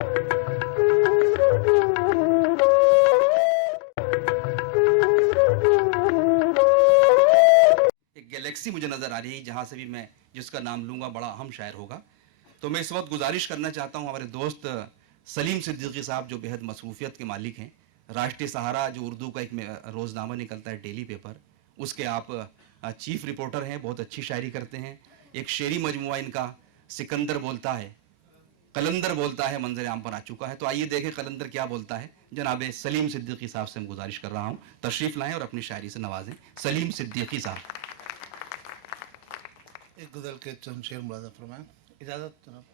एक गैलेक्सी मुझे नज़र आ रही है जहाँ से भी मैं जिसका नाम लूँगा बड़ा अहम शायर होगा। तो मैं इस वक्त गुजारिश करना चाहता हूँ हमारे दोस्त सलीम सिद्दीकी साहब जो बेहद मसरूफियत के मालिक हैं, राष्ट्रीय सहारा जो उर्दू का एक रोज़नामा निकलता है डेली पेपर, उसके आप चीफ रिपोर्टर हैं, बहुत अच्छी शायरी करते हैं। एक शेरी मजमुआ इनका सिकंदर बोलता है, कलंदर बोलता है मंजर आम पर आ चुका है। तो आइए देखें कलंदर क्या बोलता है। जनाब सलीम सिद्दीकी साहब से मैं गुजारिश कर रहा हूँ तशरीफ़ लाएँ और अपनी शायरी से नवाजें। सलीम सिद्दीकी साहब। एक गज़ल के चंद शेर मुलाज़ा फरमाएं, इजाज़त जनाब।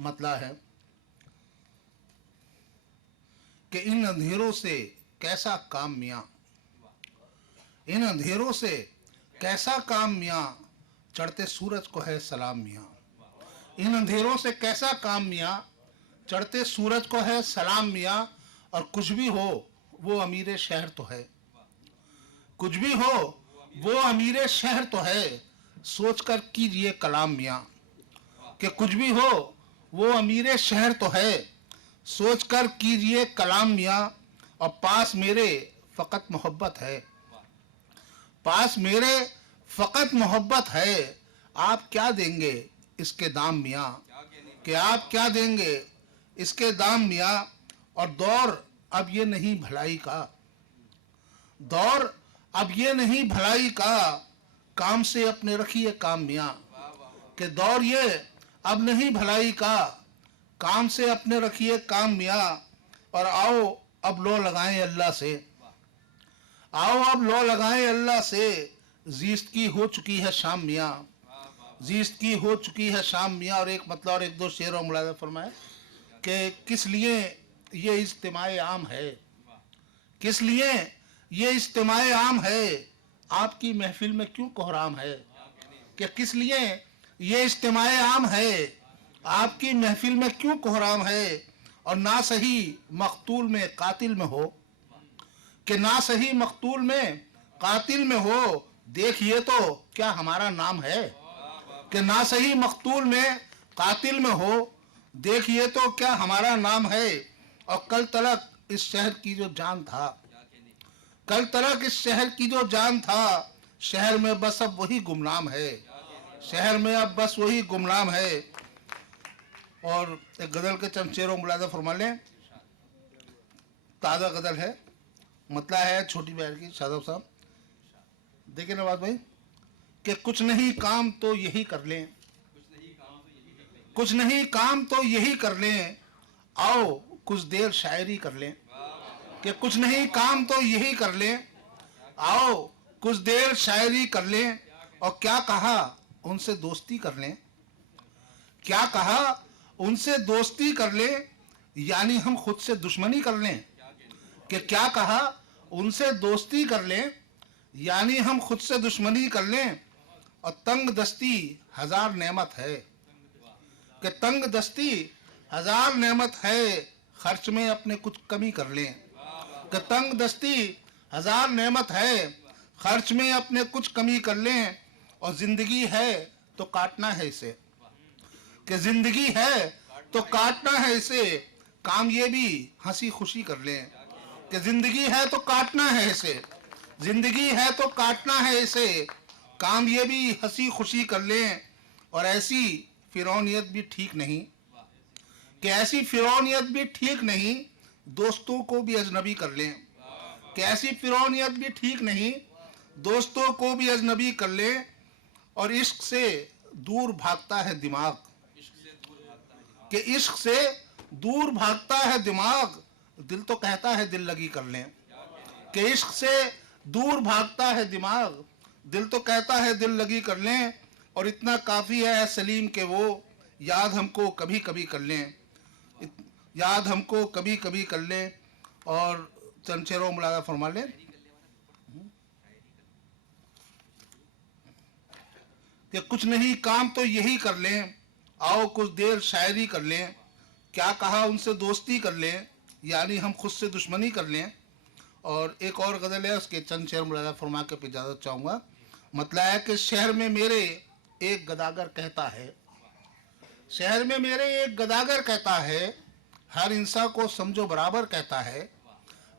मतला है कि इन अंधेरों से कैसा काम मियाँ, इन अंधेरों से कैसा काम मियाँ, चढ़ते सूरज को है सलाम मियाँ। इन अंधेरों से कैसा काम मियाँ, चढ़ते सूरज को है सलाम मियाँ। और कुछ भी हो वो अमीर शहर तो है, कुछ भी हो वो अमीर शहर तो है, सोच कर कीजिए कलाम मियाँ। कि कुछ भी हो वो अमीर शहर तो है, सोच कर कीजिए कलाम मियाँ। और पास मेरे फ़कत मोहब्बत है, पास मेरे फ़कत मोहब्बत है, आप क्या देंगे इसके दाम मियाँ। कि आप क्या देंगे इसके दाम मियाँ। और दौर अब ये नहीं भलाई का, दौर अब ये नहीं भलाई का, काम से अपने रखिए काम मियाँ। कि दौर ये अब नहीं भलाई का, काम से अपने रखिए काम मियाँ। और आओ अब लो लगाएं अल्लाह से, आओ अब लो लगाएं अल्लाह से, जीस्त की हो चुकी है शाम मियाँ, जीस्त की हो चुकी है शाम मियाँ। और एक मतलब और एक दो शेर और मुलाज़ा फरमाए कि किस लिए ये इज्तिमाए आम है, किस लिए ये इज्तिमाए आम है, आपकी महफिल में क्यों कोहराम है। कि किस लिए ये इज्तिमाए आम है, आपकी महफिल में क्यों कोहराम है। और ना सही मकतूल में कातिल में हो, कि ना सही मकतूल में कातिल में हो, देखिए तो क्या हमारा नाम है। कि ना सही मकतूल में कातिल में हो, देखिए तो क्या हमारा नाम है। और कल तलक इस शहर की जो जान था, कल तलक इस शहर की जो जान था, शहर में बस अब वही गुमनाम है, शहर में अब बस वही गुमनाम है। और एक गज़ल के चंद शेरों मुलाज़ा फरमा लें, ताज़ा गज़ल है, मतला है छोटी बहर की, शादाब साहब देखिए नवाज भाई। कि कुछ नहीं काम तो यही कर लें, कुछ नहीं काम तो यही कर लें, आओ कुछ देर शायरी कर लें। कि कुछ नहीं काम तो यही कर लें, आओ कुछ देर शायरी कर लें। और क्या कहा उनसे दोस्ती कर लें, क्या कहा उनसे दोस्ती कर लें, यानी हम खुद से दुश्मनी कर लें। कि क्या कहा उनसे दोस्ती कर लें, यानी हम खुद से दुश्मनी कर लें। और तंग दस्ती हजार नेमत है, कि तंग दस्ती हजार नेमत है, खर्च में अपने कुछ कमी कर लें। कि तंग दस्ती हजार नेमत है, खर्च में अपने कुछ कमी कर लें। और जिंदगी है तो काटना है इसे, कि जिंदगी है तो काटना है इसे, काम ये भी हंसी खुशी कर लें। कि जिंदगी है तो काटना है इसे, जिंदगी है तो काटना है इसे, काम ये भी हंसी खुशी कर लें। और ऐसी फिरौनियत भी ठीक नहीं, कि ऐसी फिरौनियत भी ठीक नहीं, दोस्तों को भी अजनबी कर लें। कि ऐसी फिरौनियत भी ठीक नहीं, दोस्तों को भी अजनबी कर लें। और इश्क से दूर भागता है दिमाग, कि इश्क से दूर भागता है दिमाग, दिल तो कहता है दिल लगी कर लें। कि इश्क से दूर भागता है दिमाग, दिल तो कहता है दिल लगी कर लें। और इतना काफ़ी है सलीम के वो याद हमको कभी कभी कर लें, याद हमको कभी कभी कर लें। और चंद शेरों मुलाज़ा फरमा लें। कि कुछ नहीं काम तो यही कर लें, आओ कुछ देर शायरी कर लें। क्या कहा उनसे दोस्ती कर लें, यानी हम खुद से दुश्मनी कर लें। और एक और गज़ल है, उसके चंद शेर मुलाज़ा फरमा के इजाज़त चाहूँगा। मतलब है कि शहर में मेरे एक गदागर कहता है, शहर में मेरे एक गदागर कहता है, हर इंसान को समझो बराबर कहता है,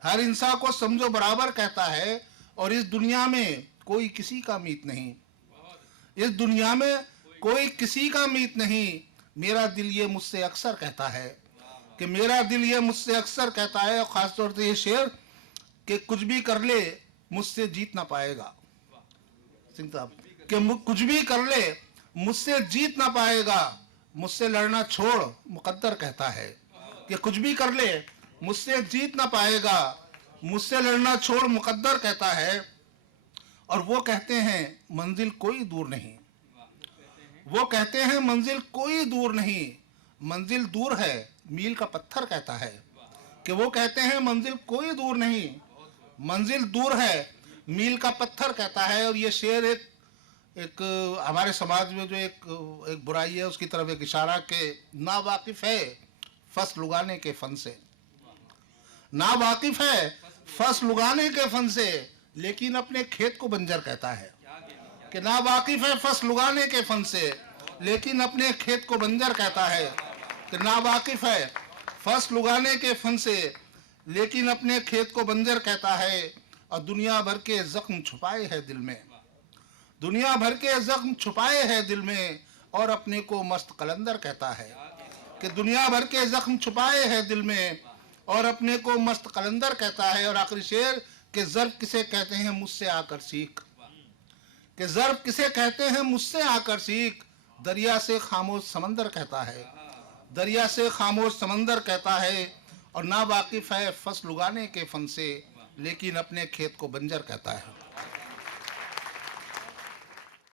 हर इंसान को समझो बराबर कहता है, और इस दुनिया में कोई किसी का मीत नहीं, इस दुनिया में कोई किसी का मीत नहीं। मेरा दिल ये मुझसे अक्सर कहता है कि मेरा दिल ये मुझसे अक्सर कहता है, और ख़ास तौर से ये शेर कि कुछ भी कर ले मुझसे जीत ना पाएगा। सिंह साहब कि कुछ भी कर ले मुझसे जीत ना पाएगा, मुझसे लड़ना छोड़ मुकद्दर कहता है। कि कुछ भी कर ले मुझसे जीत ना पाएगा, मुझसे लड़ना छोड़ मुकद्दर कहता है। और वो कहते हैं मंजिल कोई दूर नहीं, वो कहते हैं मंजिल कोई दूर नहीं, मंजिल दूर है मील का पत्थर कहता है। कि वो कहते हैं मंजिल कोई दूर नहीं, मंजिल दूर है मील का पत्थर कहता है। और ये शेर एक हमारे समाज में जो एक बुराई है उसकी तरफ एक इशारा के ना वाकिफ है फसल उगाने के फन से, ना वाकिफ है फसल उगाने के फन से, लेकिन अपने खेत को बंजर कहता है। कि ना वाकिफ है फसल उगाने के फन से, लेकिन अपने खेत को बंजर कहता है। कि ना वाकिफ है फसल उगाने के फन से, लेकिन अपने खेत को बंजर कहता है। और दुनिया भर के जख्म छुपाए है दिल में, दुनिया भर के जख्म छुपाए है दिल में, और अपने को मस्त कलंदर कहता है। कि दुनिया भर के जख्म छुपाए है दिल में, और अपने को मस्त कलंदर कहता है। और आखिरी शेर कि ज़र्ब किसे कहते हैं मुझसे आकर सीख, कि ज़र्ब किसे कहते हैं मुझसे आकर सीख, दरिया से खामोश समंदर कहता है, दरिया से खामोश समंदर कहता है। और ना वाकिफ है फसल उगाने के फन से, लेकिन अपने खेत को बंजर कहता है।